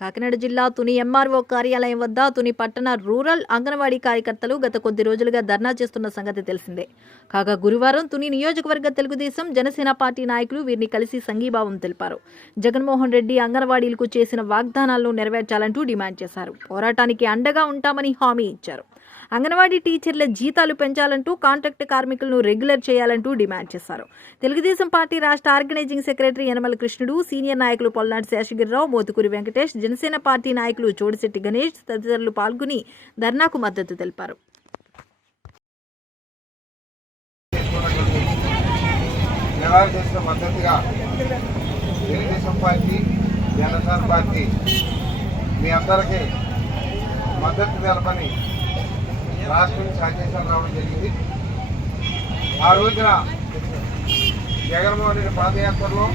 కాకినాడ జిల్లా తుని ఎంఆర్ఓ కార్యాలయం వద్ద తుని పట్టణ రూరల్ అంగన్వాడీ కార్యకర్తలు గత కొద్ది రోజులుగా ధర్నా చేస్తున్న సంగతి తెలిసిందే. కాగా గురువారం తుని నియోజకవర్గ తెలుగుదేశం జనసేన పార్టీ నాయకులు వీరిని కలిసి సంఘీభావం తెలిపారు. జగన్మోహన్ రెడ్డి అంగన్వాడీలకు చేసిన వాగ్దానాలను నెరవేర్చాలంటూ డిమాండ్ చేశారు. పోరాటానికి అండగా ఉంటామని హామీ ఇచ్చారు. అంగన్వాడీ టీచర్ల జీతాలు పెంచాలంటూ కాంట్రాక్ట్ కార్మికులను రెగ్యులర్ చేయాలంటూ డిమాండ్ చేశారు. తెలుగుదేశం పార్టీ రాష్ట్ర organising secretary Yanamala Krishnudu senior నాయకులు పొల్నాటి శేషగిరిరావు మోతుకూరి వెంకటేష్ జనసేన పార్టీ నాయకులు చోడిశెట్టి గణేష్ తదితరులు పాల్గొని ధర్నాకు మద్దతు తెలిపారు. చేసిన మద్దతుగా తెలుగుదేశం పార్టీ జనసేన పార్టీ మీ అందరికీ మద్దతు తెలపని రాష్ట్రం నుంచి ఆదేశాలు రావడం జరిగింది. ఆ రోజున జగన్మోహన్ రెడ్డి పాదయాత్రలో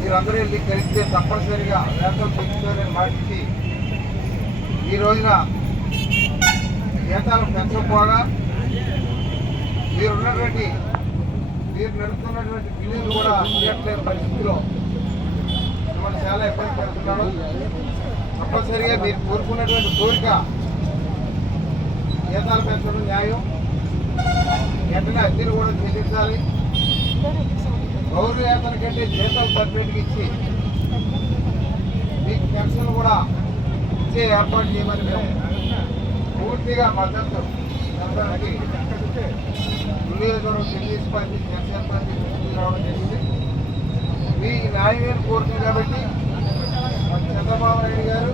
మీరందరూ వెళ్ళి కలిస్తే తప్పనిసరిగా వేతలు పెంచుతారని మాటించి ఈ రోజున జీతాలు పెంచకపోగా మీరున్నటువంటి మీరు నడుపుతున్నటువంటి బిల్లులు కూడా చేయట్లేని పరిస్థితిలో మిమ్మల్ని చాలా ఇబ్బంది పెడుతున్నాడు తప్పనిసరిగా మీరు కోరుకున్నటువంటి కోరిక జీతాలు పెంచడం న్యాయం. వెంటనే అద్దెలు కూడా చెల్లించాలి గౌరవ వేతన కంటే జీతాలు సపరేట్గా ఇచ్చి మీకు పెన్షన్ కూడా ఇచ్చే ఏర్పాటు చేయమని మేము పూర్తిగా మద్దతు తెలపడానికి నియోజకవర్గం తెలుగుదేశం పార్టీ జనసేన పార్టీ రావడం జరిగింది. మీ న్యాయమైన కోరుతుంది కాబట్టి చంద్రబాబు నాయుడు గారు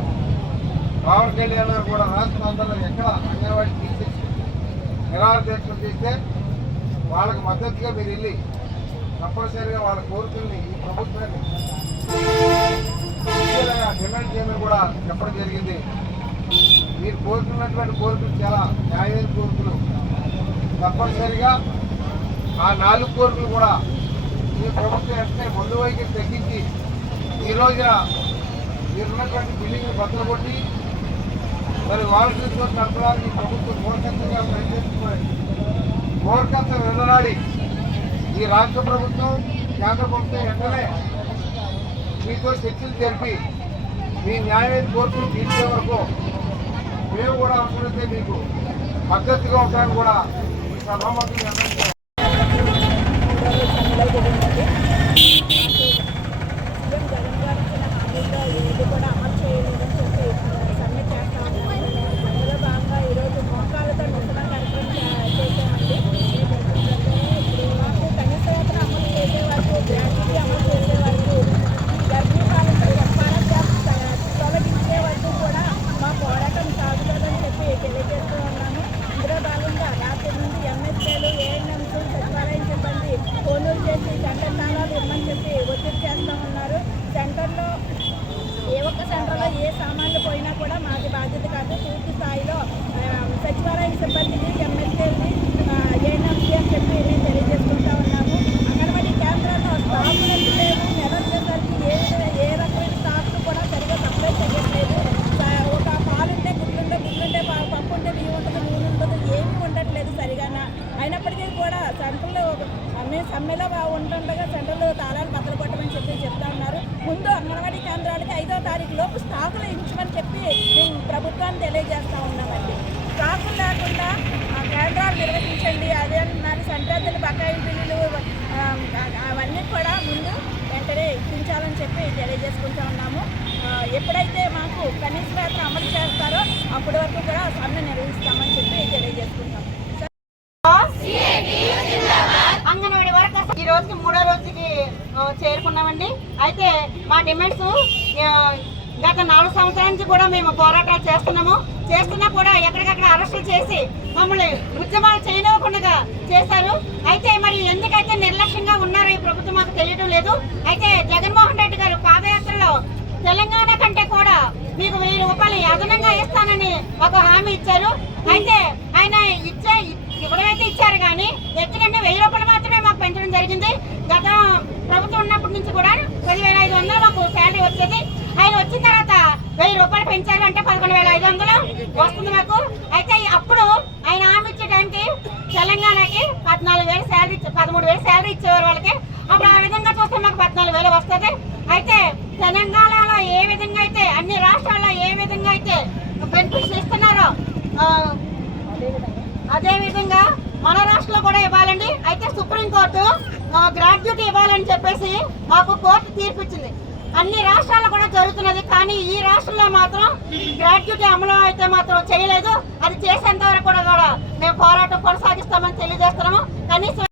పవన్ కళ్యాణ్ గారు కూడా రాష్ట్ర ఎక్కడ అంగన్వాడీ తీసేసి నిరాహార చేస్తే వాళ్ళకి మద్దతుగా మీరు వెళ్ళి తప్పనిసరిగా వాళ్ళ కోరికల్ని ఈ ప్రభుత్వాన్ని డిమాండ్ చేయమని కూడా చెప్పడం జరిగింది. మీరు కోరుకున్నటువంటి కోరికలు చాలా న్యాయమైన కోరికలు. తప్పనిసరిగా ఆ నాలుగు కోరికలు కూడా ఈ ప్రభుత్వం వెంటనే ముందు వైఖరి తగ్గించి ఈ రోజున మీరున్నటువంటి బిల్డింగ్ బద్దలు కొట్టి మరి వారసులతో నడపడానికి ప్రభుత్వం కోరకంతగా ప్రయత్నిస్తున్నాయి కోరకంత వెళ్ళనాడి ఈ రాష్ట్ర ప్రభుత్వం కేంద్ర ప్రభుత్వం వెంటనే మీతో చర్చలు జరిపి మీ న్యాయమైన కోర్టులు తీర్చే వరకు మేము కూడా అవసరమైతే మీకు మద్దతుగా ఉంటాను కూడా ఈ సభాముఖం నిర్ణయించారు ఏది కూడా అమలు చేయలేదని చెప్పి సమ్మె చేస్తా ఉన్నాము అందులో భాగంగా ఈరోజు మోకాలతో నిరసన కార్యక్రమం చే- చేశామండి మాకు కనీస వేతన అమలు చేసే వరకు గ్రాట్యుటీ అమలు చేసే వరకు గర్భిణీ బాలికలు ఎఫ్ఆర్ఎస్ తొలగించే వరకు కూడా మా పోరాటం సాగుతుందని చెప్పి తెలియజేస్తూ ఉన్నాము ఇందులో భాగంగా రాత్రి నుండి ఎంఎస్ఏలు ఏఎన్ఎంస్ సచివాలయం సిబ్బంది ఫోన్లు చేసి సెంటర్ తాళాలు ఇవ్వమని చెప్పి ఒత్తిడి చేస్తూ ఉన్నారు సెంటర్లో ఏ ఒక్క సెంటర్లో ఏ సామాన్లు పోయినా కూడా మాది బాధ్యత కాదు. పూర్తి స్థాయిలో సచివాలయ సిబ్బందిని ఎమ్మెల్యేని ఏఎన్ఎంసీ అని చెప్పి మేము తెలియజేసుకుంటా ఉన్నాము. అంగన్వాడీ కేంద్రాల్లో స్టాఫ్ లేదు నెల వచ్చేసరికి ఏ ఏ రకమైన స్టాఫ్ కూడా సరిగా సప్లై చేయట్లేదు. స- ఒక పాలుంటే గుడ్లుంటే గుడ్లుంటే పప్పు ఉంటే బియ్యం ఉంటుంది నూనె ఉంటుంది ఏమీ ఉండట్లేదు సరిగానా. అయినప్పటికీ కూడా సెంటర్లో మేము సమ్మెలో బా- సెంటర్లో తాళాలు బద్దలు కొట్టమని చెప్పి చెప్తాను ముందు అంగన్వాడీ కేంద్రాలకి ఐదో తారీఖు లోపు స్టాకులు ఇచ్చమని చెప్పి మేము ప్రభుత్వాన్ని తెలియజేస్తూ ఉన్నామండి. స్టాకులు లేకుండా ఆ కేంద్రాలు నిర్వహించండి. అదే మరి సంక్రాంతి బకాయి బిల్లులు అవన్నీ కూడా ముందు వెంటనే ఇప్పించాలని చెప్పి తెలియజేసుకుంటూ ఉన్నాము. ఎప్పుడైతే మాకు కనీస వేతనం అమలు చేస్తారో అప్పటి వరకు కూడా సమ్మె నిర్వహిస్తామని చెప్పి తెలియజేసుకుంటాం. రోజుకి మూడో రోజుకి చేరుకున్నామండి. అయితే మా డిమాండ్స్ గత నాలుగు సంవత్సరాల నుంచి కూడా మేము పోరాటాలు చేస్తున్నాము. చేస్తున్నా కూడా ఎక్కడికక్కడ అరెస్టులు చేసి మమ్మల్ని ఉద్యమాలు చేయనివ్వకుండా చేశారు. అయితే మరి ఎందుకైతే నిర్లక్ష్యంగా ఉన్నారో ఈ ప్రభుత్వం మాకు తెలియడం లేదు. అయితే జగన్మోహన్ రెడ్డి గారు పాదయాత్రలో తెలంగాణ కంటే కూడా మీకు వెయ్యి రూపాయలు అదనంగా ఇస్తానని ఒక హామీ ఇచ్చారు. అయితే ఆయన ఇచ్చే ఇవ్వడమైతే ఇచ్చారు కానీ ఎందుకంటే వెయ్యి రూపాయలు మాత్రమే మాకు పెంచడం జరిగింది గత ప్రభుత్వం ఉన్నప్పటి నుంచి కూడా పదివేల ఐదు వందలు మాకు శాలరీ వచ్చేది ఆయన వచ్చిన తర్వాత పెంచారు అంటే పదకొండు వేల ఐదు వందలు వస్తుంది మాకు అయితే అప్పుడు ఆయన హామీ ఇచ్చే టైంకి తెలంగాణకి పద్నాలుగు వేలు శాలరీ పదమూడు వేలు శాలరీ ఇచ్చేవారు వాళ్ళకి. అప్పుడు ఆ విధంగా చూస్తే మాకు పద్నాలుగు వేలు వస్తుంది. అయితే తెలంగాణలో ఏ విధంగా అయితే అన్ని రాష్ట్రాల్లో ఏ విధంగా అయితే బెనిఫిట్స్ ఇస్తున్నారో అదేవిధంగా అదే విధంగా మన రాష్ట్రంలో కూడా ఇవ్వాలండి. అయితే సుప్రీంకోర్టు గ్రాడ్యుయేట్ ఇవ్వాలని చెప్పేసి మాకు కోర్టు తీర్పు ఇచ్చింది. అన్ని రాష్ట్రాల్లో కూడా జరుగుతున్నది కానీ ఈ రాష్ట్రంలో మాత్రం గ్రాడ్యుటీ అమలు అయితే మాత్రం చేయలేదు. అది చేసేంత వరకు కూడా కూడా మేము పోరాటం కొనసాగిస్తామని తెలియజేస్తున్నాము. కనీసం